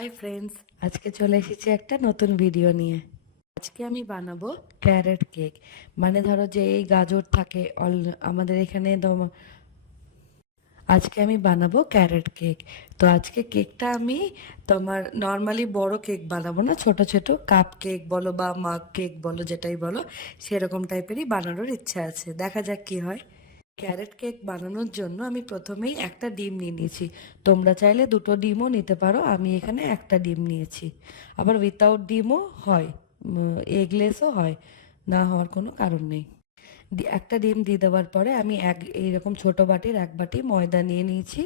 Hi friends, আজকে চলে এসেছি একটা নতুন ভিডিও নিয়ে। আজকে আমি বানাবো ক্যারেট কেক। মানে ধরো যে এই গাজর থাকে আমাদের এখানে আজকে আমি বানাবো ক্যারেট কেক। তো আজকে কেকটা আমি তোমার নর্মালি বড় কেক বানাবো না, ছোট ছোট কাপ কেক বলো বা মাগ কেক বলো, যেটাই বলো সেরকম টাইপেরই বানানোর ইচ্ছা আছে। দেখা যাক কি হয়। ক্যারেট কেক বানানোর জন্য আমি প্রথমেই একটা ডিম নিয়ে নিয়েছি। তোমরা চাইলে দুটো ডিমও নিতে পারো, আমি এখানে একটা ডিম নিয়েছি। আবার উইথাউট ডিমও হয়, এগলেসও হয়, না হওয়ার কোনো কারণ নেই। একটা ডিম দিয়ে দেওয়ার পরে আমি এইরকম ছোট বাটির এক বাটি ময়দা নিয়ে নিয়েছি।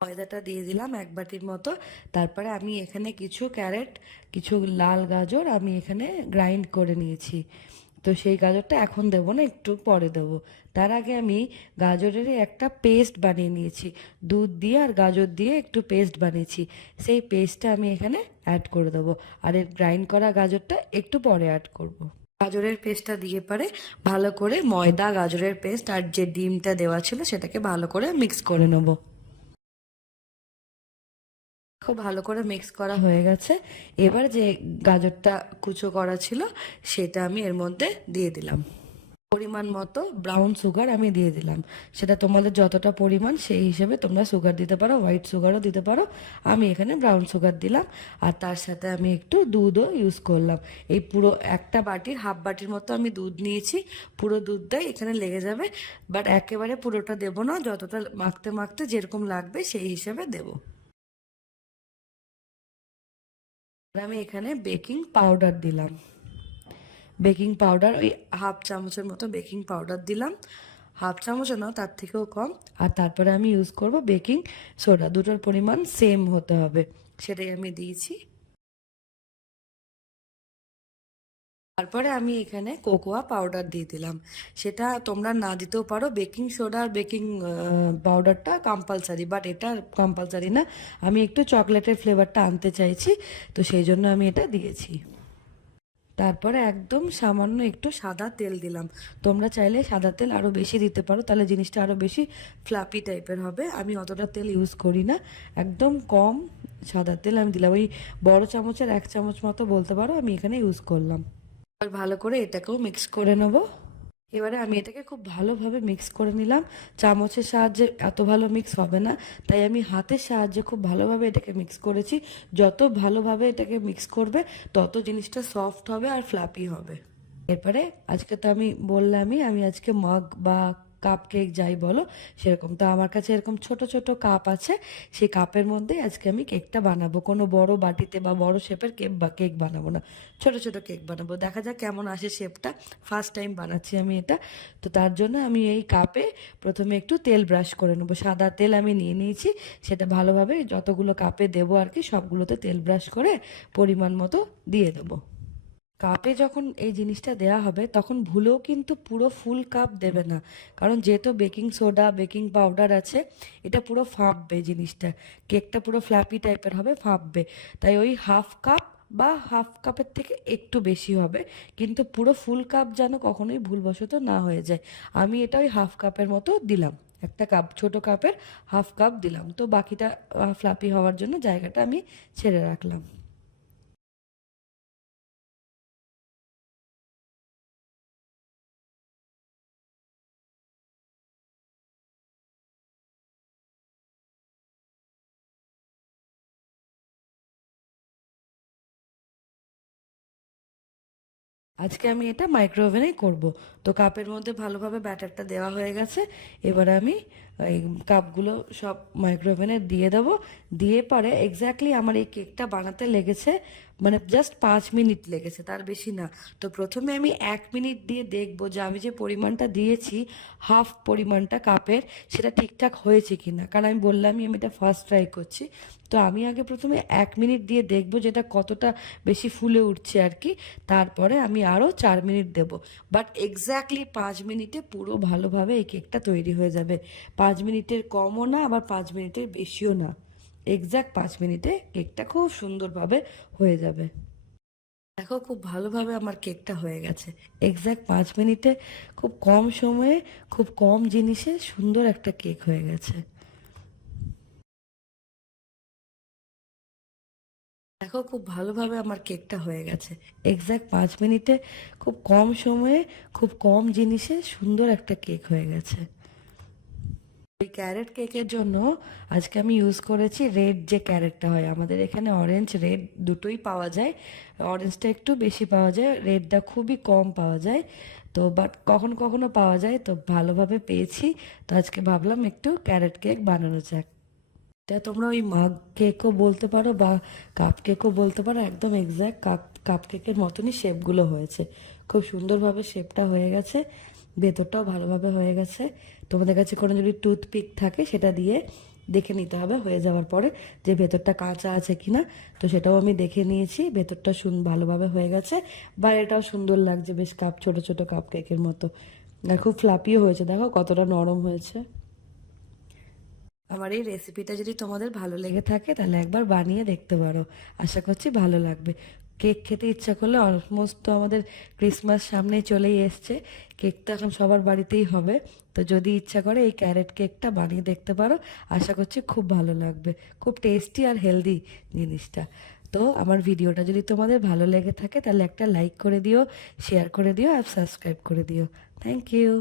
ময়দাটা দিয়ে দিলাম এক বাটির মতো। তারপরে আমি এখানে কিছু ক্যারেট, কিছু লাল গাজর আমি এখানে গ্রাইন্ড করে নিয়েছি। তো সেই গাজরটা এখন দেবো না, একটু পরে দেবো। তার আগে আমি গাজরেরই একটা পেস্ট বানিয়ে নিয়েছি। দুধ দিয়ে আর গাজর দিয়ে একটু পেস্ট বানিয়েছি, সেই পেস্টটা আমি এখানে অ্যাড করে দেবো। আর এর গ্রাইন্ড করা গাজরটা একটু পরে অ্যাড করব। গাজরের পেস্টটা দিয়ে পরে ভালো করে ময়দা, গাজরের পেস্ট আর যে ডিমটা দেওয়া ছিল সেটাকে ভালো করে মিক্স করে নেবো। খুব ভালো করে মিক্স করা হয়ে গেছে। এবার যে গাজরটা কুচো করা ছিল সেটা আমি এর মধ্যে দিয়ে দিলাম। পরিমাণ মতো ব্রাউন সুগার আমি দিয়ে দিলাম। সেটা তোমাদের যতটা পরিমাণ সেই হিসেবে তোমরা সুগার দিতে পারো, হোয়াইট সুগারও দিতে পারো। আমি এখানে ব্রাউন সুগার দিলাম। আর তার সাথে আমি একটু দুধও ইউজ করলাম। এই পুরো একটা বাটির হাফ বাটির মতো আমি দুধ নিয়েছি। পুরো দুধটাই এখানে লেগে যাবে, বাট একেবারে পুরোটা দেবো না, যতটা মাখতে মাখতে যেরকম লাগবে সেই হিসেবে দেবো। আমি এখানে বেকিং পাউডার দিলাম। বেকিং পাউডার ওই হাফ চামচের মতো বেকিং পাউডার দিলাম। হাফ চামচও না, তার থেকেও কম। আর তারপরে আমি ইউজ করব বেকিং সোডা। দুটোর পরিমাণ সেম হতে হবে, সেটাই আমি দিয়েছি। তারপরে আমি এখানে কোকোয়া পাউডার দিয়ে দিলাম। সেটা তোমরা না দিতেও পারো, বেকিং সোডা আর বেকিং পাউডারটা কম্পালসারি, বাট এটা কম্পালসারি না। আমি একটু চকলেটের ফ্লেভারটা আনতে চাইছি, তো সেই জন্য আমি এটা দিয়েছি। তারপরে একদম সামান্য একটু সাদা তেল দিলাম। তোমরা চাইলে সাদা তেল আরও বেশি দিতে পারো, তাহলে জিনিসটা আরও বেশি ফ্লাপি টাইপের হবে। আমি অতটা তেল ইউজ করি না, একদম কম সাদা তেল আমি দিলাম। ওই বড় চামচের এক চামচ মতো বলতে পারো আমি এখানে ইউজ করলাম। আর ভালো করে এটাকেও মিক্স করে নেবো। এবারে আমি এটাকে খুব ভালোভাবে মিক্স করে নিলাম। চামচের সাহায্যে এত ভালো মিক্স হবে না, তাই আমি হাতের সাহায্যে খুব ভালোভাবে এটাকে মিক্স করেছি। যত ভালোভাবে এটাকে মিক্স করবে তত জিনিসটা সফট হবে আর ফ্লাপি হবে। এরপরে আজকে তো আমি বললামই, আমি আজকে মগ বা কাপ কেক যাই বলো সেরকম, তো আমার কাছে এরকম ছোট ছোট কাপ আছে। সেই কাপের মধ্যেই আজকে আমি কেকটা বানাবো। কোনো বড় বাটিতে বা বড় শেপের কেক বানাবো না, ছোট ছোট কেক বানাবো। দেখা যাক কেমন আসে শেপটা। ফার্স্ট টাইম বানাচ্ছি আমি এটা। তো তার জন্য আমি এই কাপে প্রথমে একটু তেল ব্রাশ করে নেবো। সাদা তেল আমি নিয়ে নিয়েছি, সেটা ভালোভাবে যতগুলো কাপে দেবো আর কি সবগুলোতে তেল ব্রাশ করে পরিমাণ মতো দিয়ে দেবো। কাপে যখন এই জিনিসটা দেয়া হবে তখন ভুলেও কিন্তু পুরো ফুল কাপ দেবে না, কারণ যেহেতু বেকিং সোডা বেকিং পাউডার আছে, এটা পুরো ফাঁপবে জিনিসটা। কেকটা পুরো ফ্ল্যাপি টাইপের হবে, ফাঁপবে। তাই ওই হাফ কাপ বা হাফ কাপের থেকে একটু বেশি হবে, কিন্তু পুরো ফুল কাপ যেন কখনোই ভুলবশত না হয়ে যায়। আমি এটা ওই হাফ কাপের মতো দিলাম। একটা কাপ, ছোট কাপের হাফ কাপ দিলাম, তো বাকিটা ফ্লাপি হওয়ার জন্য জায়গাটা আমি ছেড়ে রাখলাম। আজকে আমি এটা মাইক্রোওভেনেই করব। তো কাপের মধ্যে ভালোভাবে ব্যাটারটা দেওয়া হয়ে গেছে। এবার আমি এই কাপগুলো সব মাইক্রোওভেনে দিয়ে দেবো। দিয়ে পরে এক্স্যাক্টলি আমার এই কেকটা বানাতে লেগেছে মানে জাস্ট 5 মিনিট লেগেছে, তার বেশি না। তো প্রথমে আমি 1 মিনিট দিয়ে দেখবো যে আমি যে পরিমাণটা দিয়েছি, হাফ পরিমাণটা কাপের, সেটা ঠিকঠাক হয়েছে কি না। কারণ আমি বললামই আমি এটা ফার্স্ট ট্রাই করছি। তো আমি আগে প্রথমে 1 মিনিট দিয়ে দেখবো যেটা কতটা বেশি ফুলে উঠছে আর কি। তারপরে আমি আরও 4 মিনিট দেব। বাট এক্স্যাক্টলি 5 মিনিটে পুরো ভালোভাবে এই কেকটা তৈরি হয়ে যাবে। 5 মিনিটের কমও না, আবার 5 মিনিটের বেশিও না। এক্স্যাক্ট 5 মিনিটে কেকটা খুব সুন্দরভাবে হয়ে যাবে। দেখো খুব ভালোভাবে আমার কেকটা হয়ে গেছে। এক্স্যাক্ট 5 মিনিটে, খুব কম সময়ে, খুব কম জিনিসে সুন্দর একটা কেক হয়ে গেছে। দেখো খুব ভালোভাবে আমার কেকটা হয়ে গেছে। এক্স্যাক্ট 5 মিনিটে, খুব কম সময়ে, খুব কম জিনিসে সুন্দর একটা কেক হয়ে গেছে। ওই ক্যারেট কেকের জন্য আজকে আমি ইউজ করেছি রেড যে ক্যারেটটা হয়, আমাদের এখানে অরেঞ্জ রেড দুটোই পাওয়া যায়। অরেঞ্জটা একটু বেশি পাওয়া যায়, রেডটা খুবই কম পাওয়া যায়। তো বাট কখনো কখনো পাওয়া যায়, তো ভালোভাবে পেয়েছি। তো আজকে ভাবলাম একটু ক্যারেট কেক বানানো যাক। এটা তোমরা ওই মাগ কেকও বলতে পারো বা কাপ কেকও বলতে পারো, একদম এক্স্যাক্ট কাপ কেকের মতনই শেপগুলো হয়েছে। খুব সুন্দরভাবে শেপটা হয়ে গেছে, ভেতরটাও ভালোভাবে হয়ে গেছে। তোমাদের কাছে কোনো যদি টুথপিক থাকে সেটা দিয়ে দেখে নিতে হবে হয়ে যাওয়ার পরে যে ভেতরটা কাঁচা আছে কিনা। তো সেটাও আমি দেখে নিয়েছি, ভেতরটা ভালোভাবে হয়ে গেছে। বাইরেটাও সুন্দর লাগছে, বেশ ছোট ছোট কাপ কেকের মতো। আর খুব ফ্লাপিও হয়েছে, দেখো কতটা নরম হয়েছে। আমার এই রেসিপিটা যদি তোমাদের ভালো লেগে থাকে তাহলে একবার বানিয়ে দেখতে পারো, আশা করছি ভালো লাগবে। কেক খেতে ইচ্ছা করলে, অলমোস্ট তো আমাদের ক্রিসমাস সামনেই চলেই এসছে, কেক তো এখন সবার বাড়িতেই হবে। তো যদি ইচ্ছা করে এই ক্যারেট কেকটা বানিয়ে দেখতে পারো, আশা করছি খুব ভালো লাগবে। খুব টেস্টি আর হেলদি জিনিসটা। তো আমার ভিডিওটা যদি তোমাদের ভালো লেগে থাকে তাহলে একটা লাইক করে দিও, শেয়ার করে দিও আর সাবস্ক্রাইব করে দিও। Thank you.